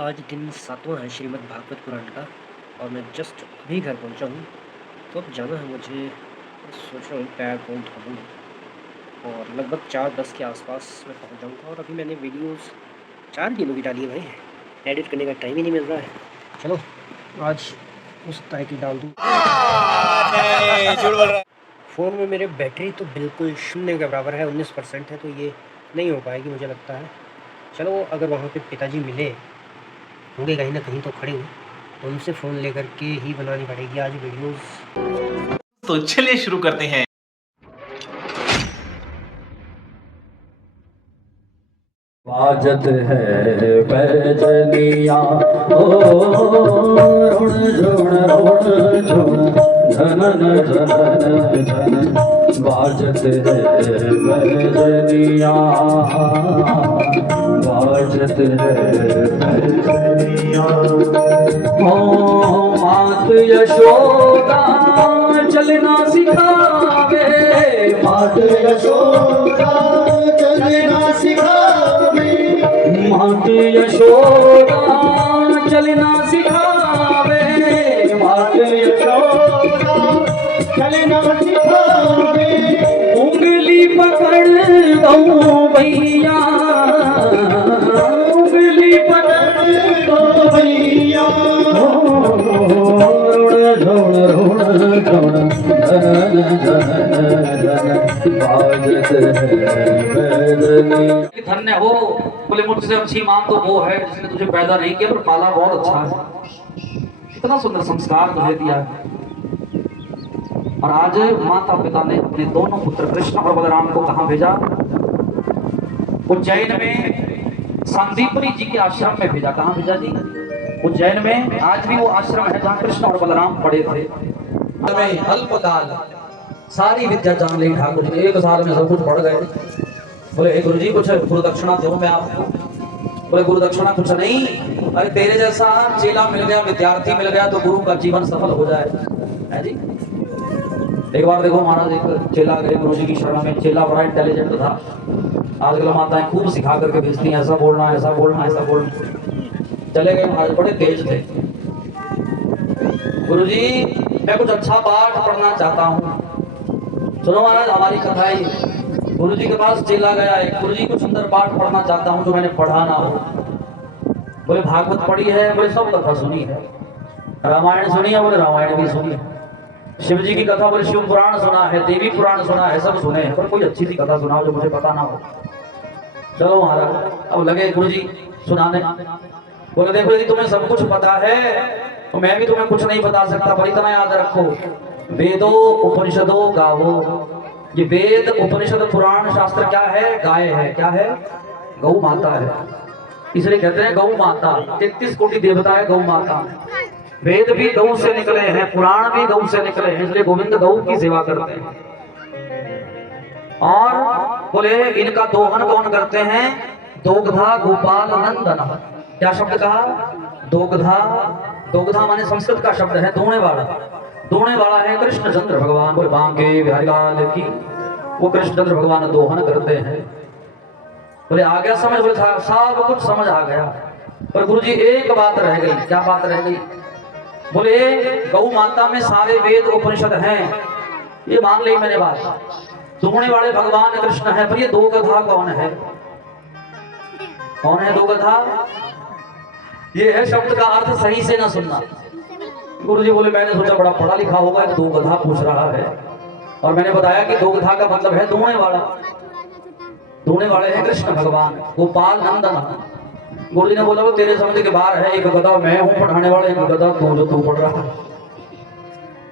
आज दिन 7वां है श्रीमद् भागवत पुराण का और मैं जस्ट अभी घर पहुंचा हूँ। तो अब जाना है मुझे। सोच रहा हूँ पैर पाँव धो लूँ और लगभग 4:10 के आसपास मैं पहुंच जाऊँगा। और अभी मैंने वीडियोस 4 दिनों की डाली है भाई, एडिट करने का टाइम ही नहीं मिल रहा है। चलो आज उस तरह की डाल दूँ। फ़ोन में मेरे बैटरी तो बिल्कुल शून्य के बराबर है, 19% है, तो ये नहीं हो पाएगी मुझे लगता है। चलो अगर वहाँ पे पिताजी मिले होंगे कहीं ना कहीं तो खड़े हुए, तो उनसे फ़ोन लेकर के ही बनानी पड़ेगी आज वीडियोस। तो चलिए शुरू करते हैं। बाजत है पैजनिया ओ रुण झुण झनन झनन झन बाजत है पैजनिया बाजत है पैजनिया ओ मात यशोदा चलना सिखावे मात यशोदा चलना सिखावे मात यशोदा चलना सिखावे मात यशोदा चलना सिखावे उंगली पकड़ दो भैया उंगली पकड़ दो भैया धन्य हो बोले मुझसे अच्छी मां तो वो है जिसने तुझे पैदा नहीं किया पर पाला बहुत अच्छा है। कितना सुंदर संस्कार तुझे दिया है। और आज माता पिता ने अपने दोनों पुत्र कृष्ण और बलराम को कहां भेजा? उज्जैन में संदीपनी जी के आश्रम में भेजा। कहां भेजा जी? उज्जैन में। आज भी वो आश्रम है जहां कृष्ण और बलराम पढ़े थे। अल्पकाल सारी विद्या जान ली ठाकुर जी, 1 साल में सब कुछ पढ़ गए। बोले गुरु जी कुछ गुरु दक्षिणा दो मैं आपको। बोले गुरु दक्षिणा कुछ नहीं, अरे तेरे जैसा चेला मिल गया, विद्यार्थी मिल गया तो गुरु का जीवन सफल हो जाए है जी। एक बार देखो महाराज, एक चेला गए गुरु जी की शरण में। चेला बड़ा इंटेलिजेंट था। आजकल माताएं खूब सिखा करके भेजती हैं, ऐसा बोलना ऐसा बोलना ऐसा बोलना। चले गए महाराज, बड़े तेज थे। गुरु जी मैं कुछ अच्छा पाठ पढ़ना चाहता हूँ। सुनो महाराज हमारी कथा ही। गुरु जी के पास चेला गया है, गुरु जी कुछ सुंदर पाठ पढ़ना चाहता हूँ जो मैंने पढ़ा ना हो। बोले भागवत पढ़ी है? बोले सब कथा सुनी है। रामायण सुनी है? बोले रामायण भी सुनी है। शिव जी की कथा? बोले शिव पुराण सुना है, देवी पुराण सुना है, सब सुने हैं, पर कोई अच्छी सी कथा सुनाओ जो मुझे पता ना हो। चलो महाराज अब लगे गुरु जी सुनाने। बोले देखो यदि तुम्हें सब कुछ पता है तो मैं भी तुम्हें कुछ नहीं बता सकता, पर इतना याद रखो वेदो उपनिषदो गावो। ये वेद उपनिषद पुराण शास्त्र क्या है? गाय है। क्या है? गौ माता है। इसलिए कहते हैं गौ माता। 33 कोटि देवता है गौ माता। वेद भी गौ से निकले हैं, पुराण भी गौ से निकले हैं, इसलिए गोविंद गौ की सेवा करते हैं। और बोले इनका दोहन कौन करते हैं? दोग्धा गोपाल नंदन। क्या शब्द कहा? दोग्धा। दोग्धा माने संस्कृत का शब्द है दोने वाला। दोने वाला है कृष्णचंद्र भगवान। बोले बांके बिहारी लाल की। वो कृष्णचंद्र भगवान दोहन करते हैं। बोले आ गया समझ? बोले सब कुछ समझ आ गया, पर गुरु जी एक बात रह गई। क्या बात रह गई? बोले गौ माता में सारे वेद उपनिषद हैं, ये मान ली मैंने बात। दोहने वाले भगवान कृष्ण है, पर ये दो गधा कौन है? कौन है दो गधा? ये है शब्द का अर्थ सही से ना सुनना। गुरु जी बोले मैंने सोचा बड़ा पढ़ा लिखा होगा, दो गधा पूछ रहा है। और मैंने बताया कि दो गधा का मतलब है दोने वाला। दोने वाले हैं कृष्ण भगवान, गोपाल नंदन। गुरु जी ने बोला वो तेरे समझ के बाहर है, एक गधा मैं हूं पढ़ाने वाला, एक गधा तू जो तू पढ़ रहा है।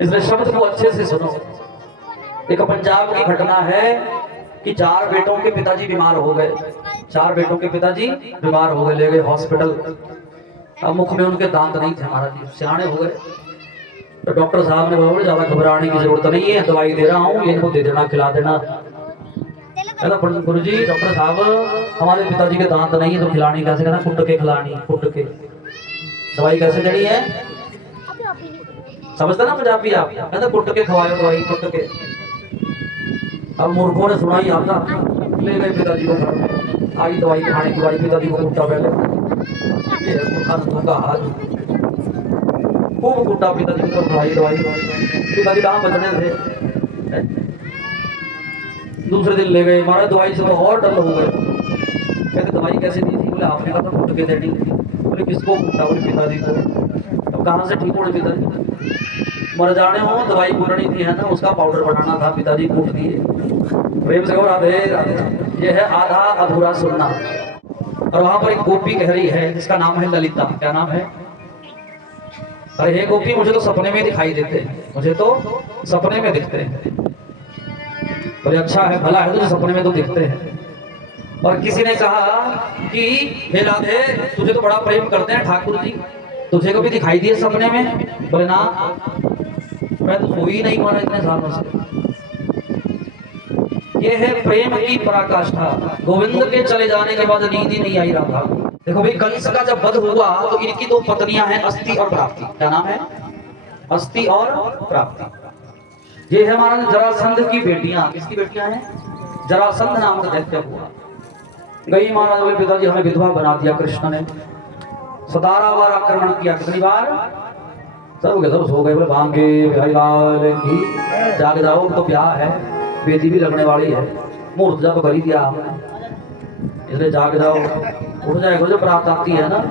इसलिए शब्द को अच्छे से सुनो। एक पंजाब की घटना है कि 4 बेटों के पिताजी बीमार हो गए। 4 बेटों के पिताजी बीमार हो गए, ले गए हॉस्पिटल। अब मुख में उनके दांत नहीं थे महाराज जी, सियाने हो गए। तो डॉक्टर साहब ने बोला ज्यादा घबराने की जरूरत नहीं है, दवाई दे रहा हूँ, इनको दे देना, खिला देना। गुरु जी डॉक्टर साहब हमारे पिताजी के दांत नहीं है तो खिलानी कैसे? कहना कुट के खिलानी, कुट के। दवाई कैसे देनी है? समझते ना पंजाबी आप? कहते कुट के खवाओ दवाई, कुट के। अब मूर्खों ने सुनाई आपका, ले गए पिताजी को घर। आई दवाई खाने की बारी, पिताजी को कुटा पहले। ये है मूर्खानंदों का हाल। खूब कूटा पिताजी को, पढ़ाई दवाई पिताजी कहाँ बचने थे। दूसरे दिन ले गए, महाराज दवाई से तो और डल हो गए। कहते दवाई कैसे दी थी? बोले आपने कहा था कूट के देनी थी। बोले किसको कूटा? बोले पिताजी को। अब कहाँ से ठीक होने पिताजी? मर जाने हो, दवाई पूरनी थी है ना, उसका पाउडर बनाना था, पिताजी कूट दिए। प्रेम से और राधे राधे। ये है आधा अधूरा सुनना। और वहां पर एक गोपी कह रही है जिसका नाम है ललिता। क्या नाम है? अरे हे गोपी, मुझे तो सपने में दिखाई देते हैं, मुझे तो सपने में दिखते हैं। बोले अच्छा है, भला है, तुझे सपने में तो दिखते हैं। और किसी ने कहा कि हे राधे, तुझे तो बड़ा प्रेम करते हैं ठाकुर जी, तुझे कभी दिखाई दिए सपने में? बोले ना, मैं तो सोई नहीं माना इतने सालों से। ये है प्रेम की पराकाष्ठा। गोविंद के चले जाने के बाद नींद ही नहीं आई राधा। देखो भाई, कंस का जब वध हुआ तो इनकी दो पत्नियां हैं, अस्ति और प्राप्ति। क्या नाम है? अस्ति और प्राप्ति। ये है महाराज जरासंध की बेटियां। किसकी बेटियां हैं? जरासंध नाम का दैत्य हुआ। गई महाराज, बोले पिताजी हमें विधवा बना दिया कृष्ण ने, 17 बार आक्रमण किया। कितनी बार? सब के सब सो गए। बोले भांगे बिहारी लाल की, जाग जाओ, तो ब्याह है, बेटी भी लगने वाली है, मुहूर्त जब कर ही दिया आपने, इसलिए जाग जाओ, उठ जाएगा। जो प्राप्त आती है ना,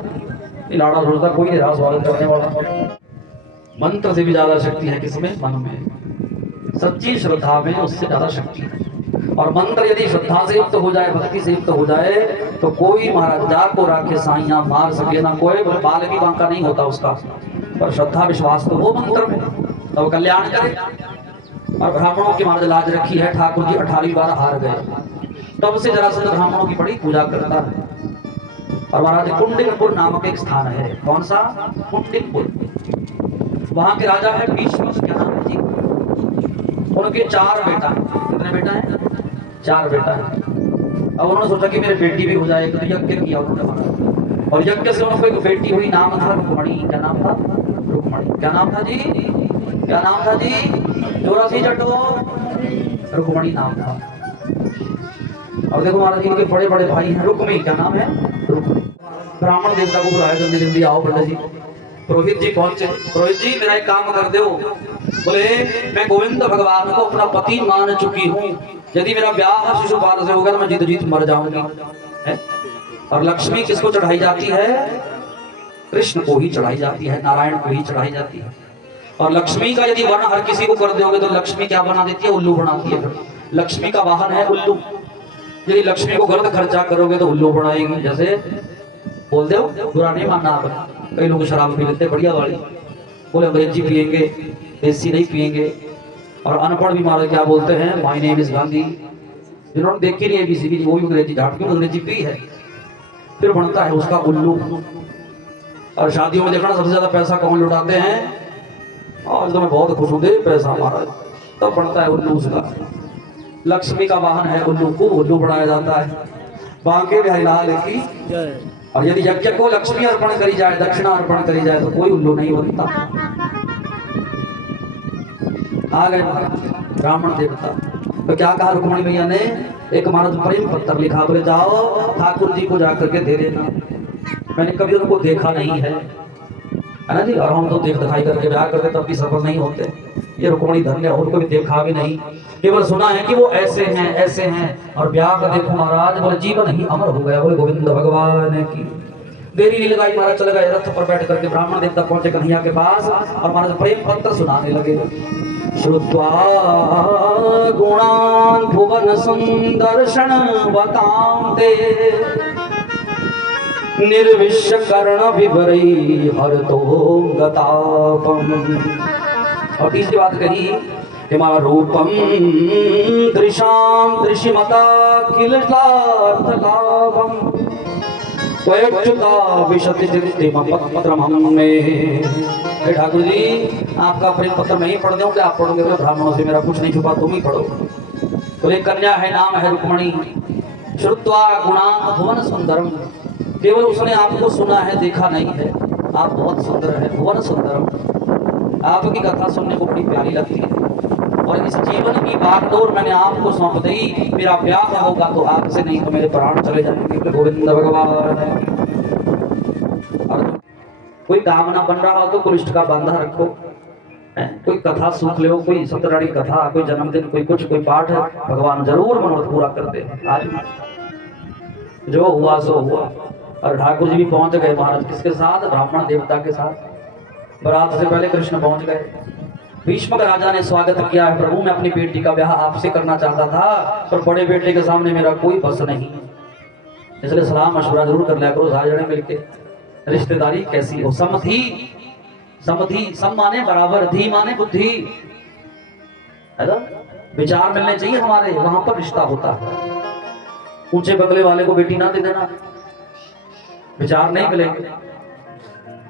ये लाड़ा ढोलता कोई नहीं रहा स्वागत करने वाला। मंत्र से भी ज्यादा शक्ति है किसमें? मन में। सच्ची श्रद्धा में उससे ज्यादा शक्ति है। और मंत्र यदि श्रद्धा से युक्त हो जाए, भक्ति से युक्त हो जाए, तो कोई महाराज जा को राखे साइया मार सके ना कोई। बाल भी बांका नहीं होता उसका, पर श्रद्धा विश्वास तो वो मंत्र में, तो वो कल्याण करे। और ब्राह्मणों की महाराज लाज रखी है, ठाकुर जी 18 बार हार गए, तब से जरासंध ब्राह्मणों की बड़ी पूजा करता है। और महाराज कुंडिनपुर नामक एक स्थान है। कौन सा? कुंडिनपुर। वहां के राजा है भीष्म। क्या नाम है जी? उनके 4 बेटा हैं। कितने बेटा हैं? 4 बेटा है। अब उन्होंने सोचा कि मेरी बेटी भी हो जाए, तो यज्ञ किया उन्होंने महाराज। और यज्ञ से उनको एक बेटी हुई, नाम था रुक्मणी। क्या नाम था? रुक्मणी। क्या नाम था जी? क्या नाम था जी? 84 जटो, रुक्मणी नाम था। और देखो महाराज जी, इनके बड़े बड़े भाई हैं रुक्मी। क्या नाम है? रुक्मी। ब्राह्मण देवता को बुलाया, जल्दी जल्दी आओ पंडित जी। पुरोहित जी पहुंचे। पुरोहित जी मेरा एक काम कर दो। बोले मैं गोविंद भगवान को अपना पति मान चुकी हूँ, यदि मेरा ब्याह शिशुपाल से होगा तो मैं जीत जीत मर जाऊंगी। और लक्ष्मी किसको चढ़ाई जाती है? कृष्ण को ही चढ़ाई जाती है, नारायण को ही चढ़ाई जाती है। और लक्ष्मी का यदि वर्ण हर किसी को कर दोगे तो लक्ष्मी क्या बना देती है? उल्लू बनाती है। लक्ष्मी का वाहन है उल्लू। यदि लक्ष्मी को गलत खर्चा करोगे तो उल्लू बनाएगी। जैसे बोल दो, बुरा नहीं मानना आप, कई लोग शराब पी लेते बढ़िया वाली, बोले अंग्रेजी पियेंगे, देसी नहीं पियेंगे। और अनपढ़ भी मारे क्या बोलते हैं? My name is Gandhi. जिन्होंने देखी नहीं एबीसीडी, वो भी अंग्रेजी झाट क्यों अंग्रेजी पी है, फिर बनता है उसका उल्लू। और शादियों में देखना सबसे ज्यादा पैसा कौन लुटाते हैं? आज तो मैं बहुत खुश हूँ, दे पैसा हमारा, तब बनता है उल्लू उसका। लक्ष्मी का वाहन है उल्लू, को उल्लू बनाया जाता है। बांके बिहारी लाल की। और यदि यज्ञ को लक्ष्मी अर्पण करी जाए, दक्षिणा अर्पण करी जाए, तो कोई उल्लू नहीं बनता। आ गए ब्राह्मण देवता। तो क्या कहा रुक्मणी मैया ने? एक महाराज प्रेम पत्र लिखा। बोले जाओ ठाकुर जी को जाकर के दे देना, मैंने कभी उनको देखा नहीं है ना जी। और हम तो देख दिखाई करके ब्याह करते तब भी सफल नहीं होते। ये रुक्मणी धन्य, उनको भी देखा भी नहीं, केवल सुना है कि वो ऐसे हैं ऐसे हैं। और ब्याह का देखो महाराज, बोले जीवन ही अमर हो गया। बोले गोविंद भगवान की। देरी नहीं लगाई, महाराज चले गए रथ पर बैठ करके। ब्राह्मण देवता पहुंचे कन्हैया के पास और महाराज प्रेम पत्र सुनाने लगे। श्रुत्वा गुणान् भुवन सुंदर्शन वतांते, निर्विश्य कर्ण विवरै हरतो गतापम। और तीसरी बात कही, हमारा रूपम दृशाम दृशिमता किलतार्थ लाभम वैच्युता विशति चित्तिम पत्रमहं में। ठाकुर जी आपका प्रेम पत्र मैं ही पढ़ दूं क्या? आप पढ़ोगे? ब्राह्मणों से मेरा कुछ नहीं छुपा, तुम ही पढ़ो। तो एक कन्या है, नाम है रुक्मणी। श्रुत्वा गुणान् भुवन सुंदरम, केवल उसने आपको सुना है, देखा नहीं है। आप बहुत सुंदर है, भुवन सुंदरम। आपकी कथा सुनने को बड़ी प्यारी लगती है। और इस जीवन की बागडोर मैंने आपको सौंप दी। मेरा ब्याह होगा तो आपसे, नहीं तो मेरे प्राण चले जाएंगे। गोविंद भगवान। कोई काम ना बन रहा हो तो कुलिष्ट का बांधा रखो, कोई कथा सूख लो, कोई सत्यनारायण कथा, कोई जन्मदिन, कोई कुछ, कोई पाठ, भगवान जरूर मनोरथ पूरा कर दे। आज जो हुआ सो हुआ। और ठाकुर जी भी पहुंच गए महाराज, किसके साथ? ब्राह्मण देवता के साथ। बारात से पहले कृष्ण पहुंच गए। भीष्मक राजा ने स्वागत किया है, प्रभु मैं अपनी बेटी का ब्याह आपसे करना चाहता था, पर बड़े बेटे के सामने मेरा कोई बस नहीं, इसलिए सलाह मशवरा जरूर कर लिया करो सारे जने मिलके, रिश्तेदारी कैसी हो। समधि, समधि, सम माने बराबर, धी माने बुद्धि, है ना? विचार मिलने चाहिए हमारे, वहां पर रिश्ता होता है। ऊंचे बंगले वाले को बेटी ना दे देना, विचार नहीं मिलेंगे।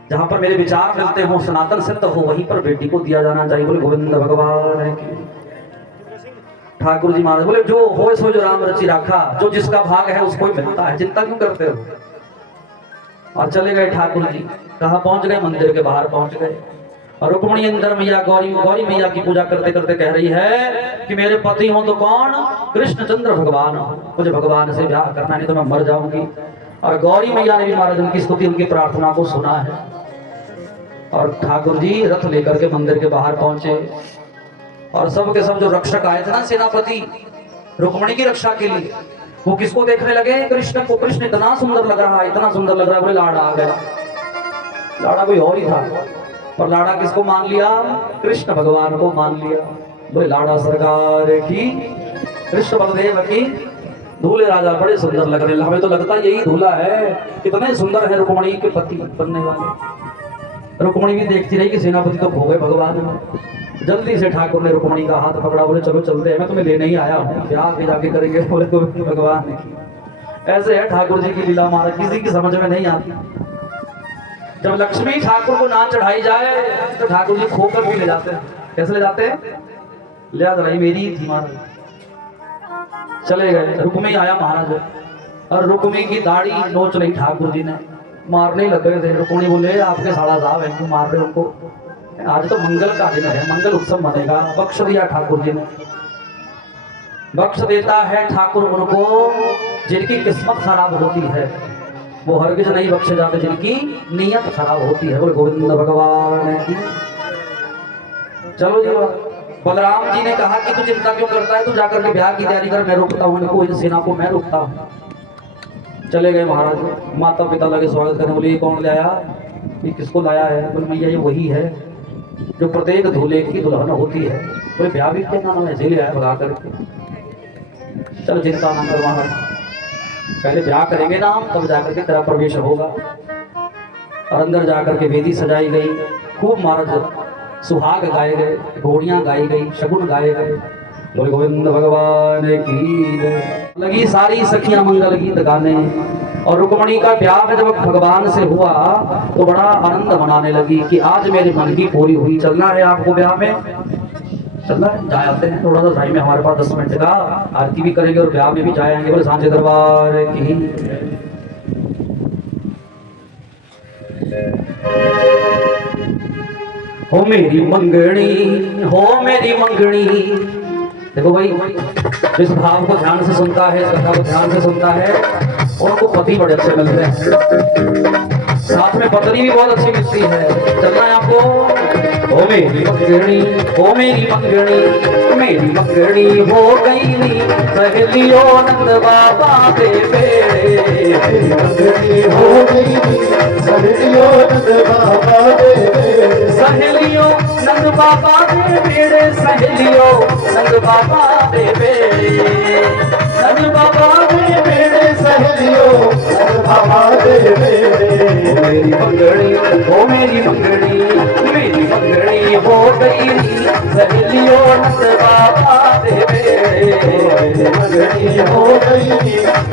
जहां पर मेरे विचार मिलते हो, सनातन सिद्ध हो, वहीं पर बेटी को दिया जाना चाहिए। बोले गोविंद भगवान की। ठाकुर जी महाराज बोले जो हो सो जो राम रचि राखा, जो जिसका भाग है उसको ही मिलता है, चिंता क्यों करते हो। और चले गए ठाकुर जी। कहाँ पहुंच गए? मंदिर के बाहर पहुंच गए। और रुक्मणी अंदर मैया गौरी मैया की पूजा करते करते कह रही है कि मेरे पति हो तो कौन? कृष्णचंद्र भगवान हो, मुझे भगवान से ब्याह करना, नहीं तो मैं मर जाऊंगी। और गौरी मैया ने भी महाराज उनकी स्तुति, उनकी प्रार्थना को सुना है। और ठाकुर जी रथ लेकर के मंदिर के बाहर पहुंचे। और सब के सब जो रक्षक आए थे ना, सेनापति, रुक्मणी की रक्षा के लिए, वो किसको देखने लगे? कृष्ण को। कृष्ण इतना सुंदर लग रहा है, इतना सुंदर लग रहा है, बोले लाड़ा आ गया। लाड़ा कोई और ही था, पर लाड़ा किसको मान लिया? कृष्ण भगवान को मान लिया। बोले लाड़ा सरकार की, कृष्ण बलदेव की। दूल्हे राजा बड़े सुंदर लग रहे, हमें तो लगता यही दूल्हा है, कितने सुंदर है रुक्मणी के पति बनने वाले। रुक्मणी भी देखती रही कि सेनापति तो खो गए भगवान। जल्दी से ठाकुर ने रुक्मणी का हाथ पकड़ा, बोले चलो चलते हैं, मैं तुम्हें लेने ही आया हूँ, ब्याह के जाके करेंगे। बोले तो भगवान ने। ऐसे है ठाकुर जी की लीला महाराज, किसी की समझ में नहीं आती। जब लक्ष्मी ठाकुर को ना चढ़ाई जाए तो ठाकुर जी खोकर भी ले जाते हैं। कैसे ले जाते हैं? ले जा रही मेरी थी महाराज। चले गए, रुक्मी आया महाराज, और रुक्मी की दाढ़ी नोच ली ठाकुर जी ने, मारने लग गए थे। रुक्मी बोले आपके साड़ा साहब है, क्यों मार रहे उनको? आज तो मंगल का दिन है, मंगल उत्सव मनेगा। बख्श दिया ठाकुर जी ने। बख्श देता है ठाकुर उनको जिनकी किस्मत खराब होती है, वो हरगिज नहीं बख्शे जाते जिनकी नीयत खराब होती है। बोले गोविंद भगवान की। चलो जी, बलराम जी ने कहा कि तू चिंता क्यों करता है, तू जाकर के ब्याह की तैयारी कर, मैं रुकता हूँ इनको, इस सेना को मैं रुकता हूँ। चले गए महाराज। माता पिता लगे स्वागत करने। बोले ये कौन लाया, ये किसको लाया है? बोले मैया ये वही है जो प्रत्येक दूल्हे की दुल्हन होती है। बोले ब्याह भी क्या नाम है? ऐसे ले आया भगा करके। चलो चिंता ना कर महाराज, पहले ब्याह करेंगे ना हम, तब जाकर के तेरा प्रवेश होगा। और अंदर जाकर के वेदी सजाई गई, खूब महाराज सुहाग गाए गए, घोड़ियां गाई गई, शगुन गाए गए। बोले गोविंद भगवान की जय। लगी सारी सखियां मंगल गीत गाने। और रुक्मणी का ब्याह जब भगवान से हुआ तो बड़ा आनंद मनाने लगी कि आज मेरे मन की पूरी हुई। चलना है आपको ब्याह में? चलना है, जा आते हैं। थोड़ा सा टाइम है हमारे पास, 10 मिनट का, आरती भी करेंगे और ब्याह में भी जाएंगे। बोले सांचे दरबार की। हो मेरी मंगनी, हो मेरी मंगनी। देखो भाई, इस भाव को ध्यान से सुनता है, इस कथा को ध्यान से सुनता है, और उनको पति बड़े अच्छे मिलते हैं, साथ में पत्नी भी बहुत अच्छी मिलती है। चलना है आपको। हो मेरी मंगनी, हो मेरी मंगनी, मेरी मंगनी हो गई नी सहेलियों नंद बाबा के बेड़े। मेरी मंगनी हो गई नी सहेलियों नंद बाबा के बेड़े। सहेलियों नंद बाबा के बेड़े, सहेलियों नंद बाबा के बेड़े, नंद बाबा के बेड़े, सहेलियों नंद बाबा के बेड़े। मेरी मंगनी, ओ मेरी मंगनी, मेरी मंगनी हो गई सहेलियों नंद बाबा के बेड़े। मेरी मंगनी हो गई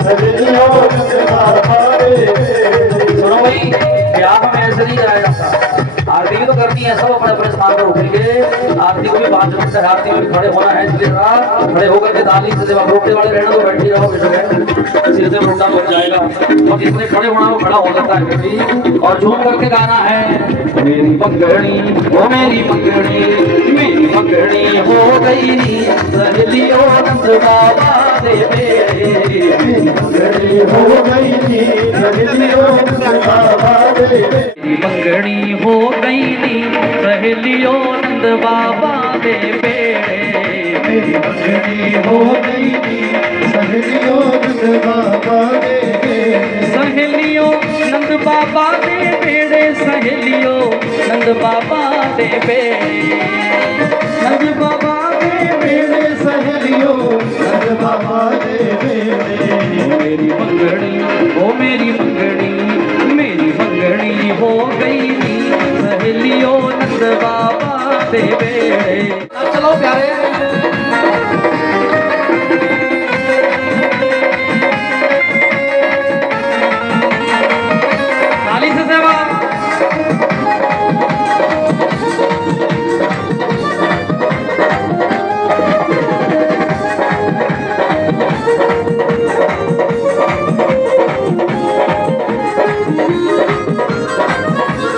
सहेलियों नंद बाबा के बेड़े। सुनो भाई, ब्याह में ऐसे नहीं जाया जाता, आरती भी तो करनी है। सब अपने अपने स्थान पर उठेंगे, आरती को भी 5 मिनट तक आरती में भी खड़े होना है, इसलिए खड़े होकर के ताली से रोकने वाले रहना तो बैठी रहो बेटा, सिर से रोकना लग जाएगा। और जिसने खड़े होना वो खड़ा हो सकता है बेटी, और झूम करके गाना है। मेरी मंगनी, ओ मेरी मंगनी, मेरी मंगनी हो गई सहेलियों नंद बाबा दे बेड़े मेरी मंगनी हो गई नी सहेलियों नंद बाबा दे मेरी मंगनी हो गई नी सहेलियों नंद बाबा दे बेड़े मेरी मंगनी हो गई नी सहेलियों नंद बाबा दे सहेलियों नंद बाबा दे बेड़े सहेलियों नंद बाबा दे बेड़े नंद बाबा दे बेड़े सहेलियों नंद बाबा दे बेड़े मेरी मंगनी हो गई नी सहेलियों नंद बाबा दे बेड़े। चलो प्यारे ताली से सेवा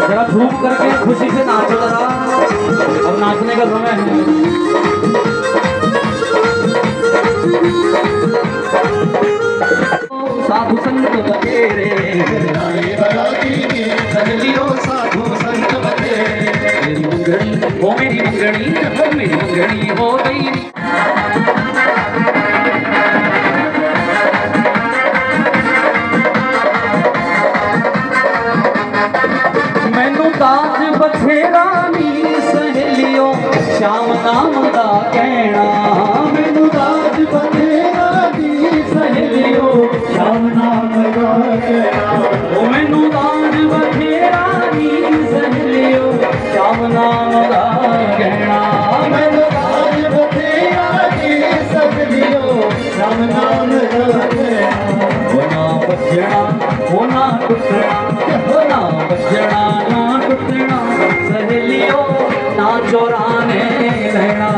जरा झूम करके खुशी से नाचो जरा अब नाचने का समय है। साधु संत बतेरे सहेलियों साधु संत बतेरे मेरी मंगनी हो गई नी। मैनू दाज बथेरा नी सहेलियों श्याम नाम दा कहना मैनू दाज बथेरा नी सहेलियों श्याम नाम दा कहना ओ मैनू दाज बथेरा नी सहेलियों श्याम नाम दा कहना मैनू दाज बथेरा नी सहेलियों श्याम नाम दा कहना होना बचना होना टुटना होना बचना ना टुटना सहेलियों ना चोराने रहना।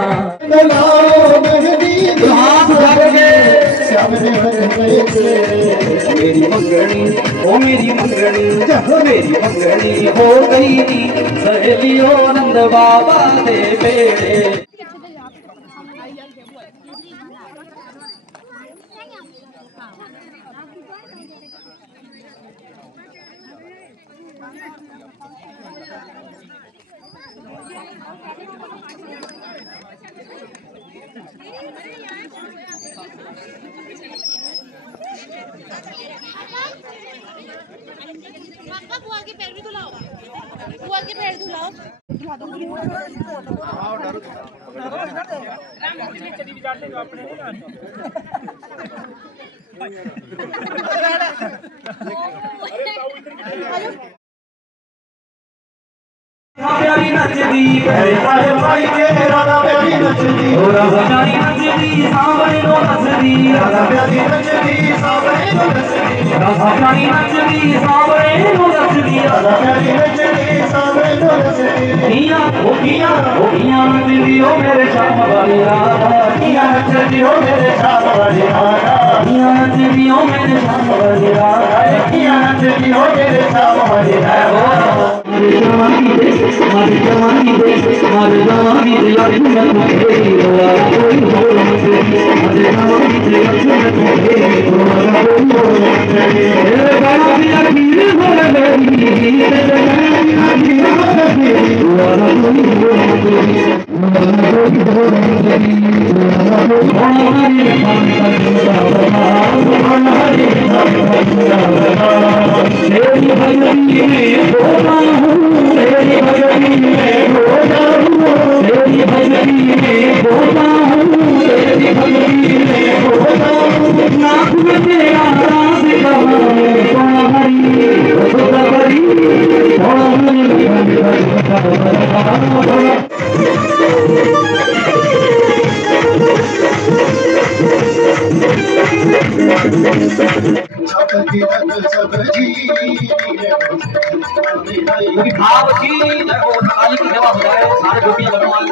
लाओ मेहंदी हाथ धर के सामने बजे मेरी मंगनी हो गई नी सहेलियों नंद बाबा दे बेड़े। पापा बुआ के पैर भी धुलाओ बुआ के पैर धुलाओ धुला दो प्यारी नचदी भाई के राधा प्यारी नचदी प्यारी नचदी सावरे नो नचदी राधा प्यारी नचदी सावरे नो नचदी राधा प्यारी नचदी सावरे नो नचदी राधा प्यारी नचदी सावरे नो नचदी किया नचदी ओ मेरे श्याम वाली राधा किया नचदी हो मेरे श्याम वाली राधा किया नचदी ओ मेरे श्याम वाली राधा किया नचदी हो मेरे श्याम वाली राधा जवानी दे यारी मत तेरी कोई हो मुझे जवानी दे मेरे गाना भी अखीर हो मेरी भाव की काली की सेवा हो जाए सारे गोपी बनवाल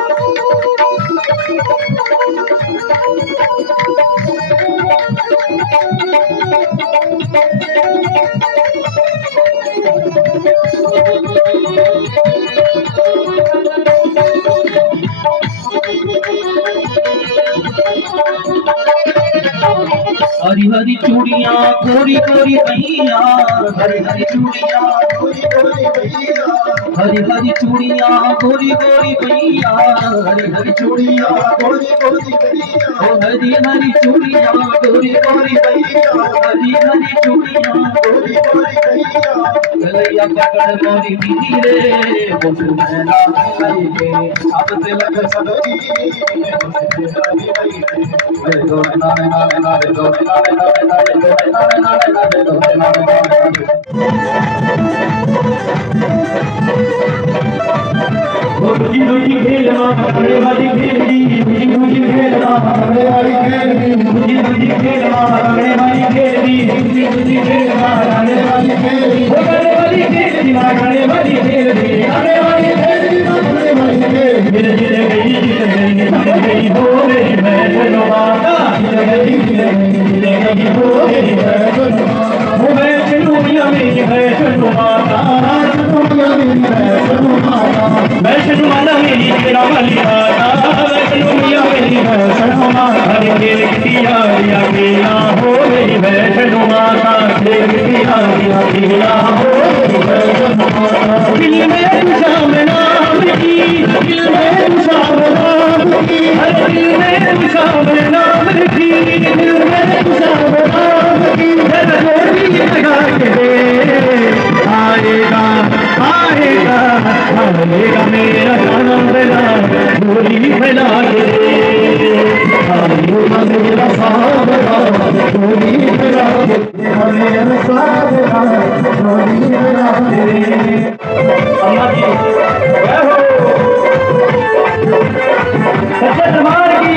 हरी चूड़ियां गोरी गोरी भैया, हरी हरी चूड़ियां गोरी गोरी भैया, हरी हरी चूड़ियां गोरी गोरी भैया, हरी हरी चूड़िया गोरी गोरी भैया, हरी हरी चूड़ियां गोरी गोरी भैया, हरी हरी चूड़ियां गोरी गोरी भैया, गलैया पकड़ मोरी धीरे बोल मैना लाई के अब तिलक सदरी अरे दो नारे नारे नारे दो नारे नारे नारे दो नारे नारे नारे दो नारे नारे रोजी रोजी खेलना बड़े वाली खेलनी, रोजी रोजी खेलना बड़े वाली खेलनी, रोजी रोजी खेलना बड़े वाली खेलनी, रोजी रोजी खेलना बड़े वाली खेलनी, वो बड़े वाली खेलनी ना बड़े वाली खेलनी, बड़े वाली खेलनी, बड़े वाली खेलनी, जिले जिले गई हो गई मैं चलो माता, जिले गई हो गई मैं चलो माता, वो मैं चलूँ या मेरी है चलो माता, मैं चलूँ माता मेरी तेरा वाली माता, मैं चलूँ या मेरी है चलो माता, खेल किया या खेला हो गई मैं चलो माता, खेल किया या खेला हो गई मैं चलो माता, दिल में शाम नाम की, दिल में शाम नाम की, हर दिल में शाम नाम की, दिल में शाम नाम की, जब गोरी लगा के दे आएगा आएगा आएगा मेरा नाम बना गोरी फैला के दे आएगा मेरा सावरा गोरी फैला के दे मेरा सावरा गोरी फैला के दे। अम्मा जी जय हो सच्चे दरबार की